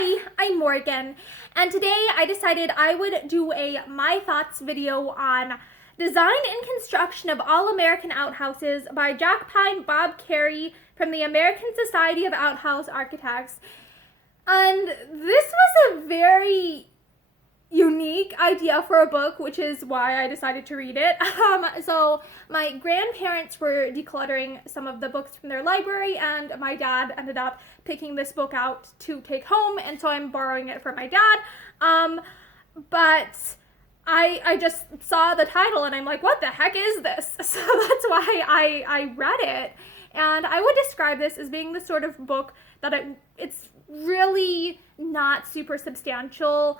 Hi, I'm Morgan, and today I decided I would do a My Thoughts video on Design and Construction of All-American Outhouses by Jackpine Bob Cary from the American Society of Outhouse Architects. And this was a very unique idea for a book, which is why I decided to read it. So my grandparents were decluttering some of the books from their library, and my dad ended up picking this book out to take home, and so I'm borrowing it from my dad. But I just saw the title and I'm like, what the heck is this? So that's why I read it, and I would describe this as being the sort of book that it's really not super substantial.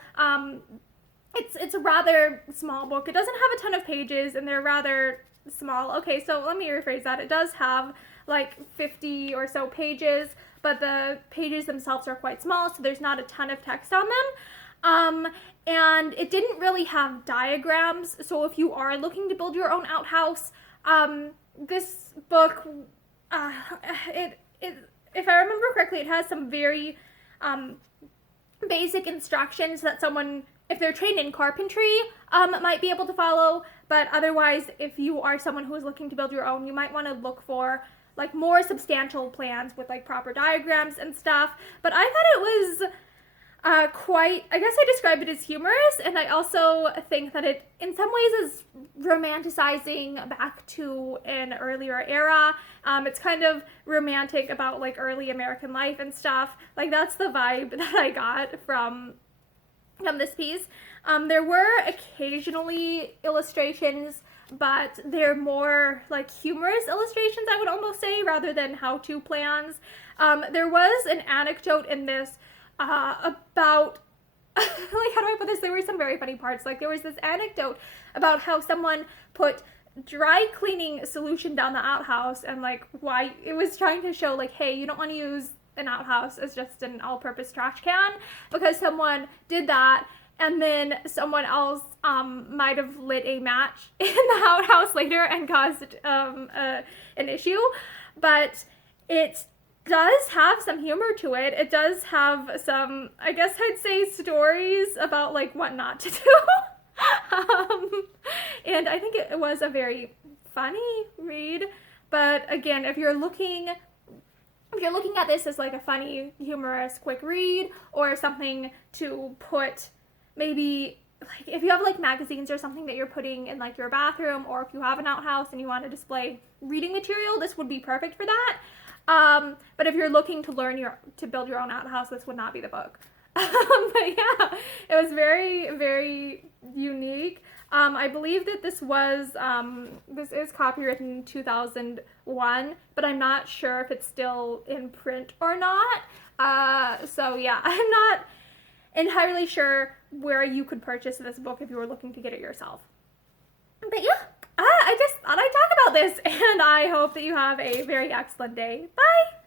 It's a rather small book. It doesn't have a ton of pages, and they're rather small. Okay, so let me rephrase that. It does have like 50 or so pages, but the pages themselves are quite small, so there's not a ton of text on them. And it didn't really have diagrams, so if you are looking to build your own outhouse, this book, if I remember correctly, it has some very basic instructions that someone, if they're trained in carpentry, might be able to follow. But otherwise, if you are someone who is looking to build your own, you might want to look for like more substantial plans with like proper diagrams and stuff. But I thought it was quite, I guess I describe it as humorous, and I also think that it in some ways is romanticizing back to an earlier era. It's kind of romantic about like early American life and stuff. Like that's the vibe that I got from this piece. There were occasionally illustrations, but they're more like humorous illustrations, I would almost say, rather than how-to plans. There was an anecdote in this about, like, how do I put this? There were some very funny parts. Like, there was this anecdote about how someone put dry cleaning solution down the outhouse, and like why it was trying to show like, hey, you don't want to use an outhouse as just an all-purpose trash can, because someone did that, and then someone else might have lit a match in the outhouse later and caused an issue. But it does have some humor to it. It does have some, I guess I'd say, stories about like what not to do. And I think it was a very funny read. But again, if you're looking at this as like a funny, humorous, quick read, or something to put, maybe like if you have like magazines or something that you're putting in like your bathroom, or if you have an outhouse and you want to display reading material, this would be perfect for that. But if you're looking to to build your own outhouse, this would not be the book. But yeah, it was very, very unique. I believe that this is copyrighted in 2001, but I'm not sure if it's still in print or not. So yeah, I'm not entirely sure where you could purchase this book if you were looking to get it yourself. But yeah, I just thought I'd talk about this, and I hope that you have a very excellent day. Bye!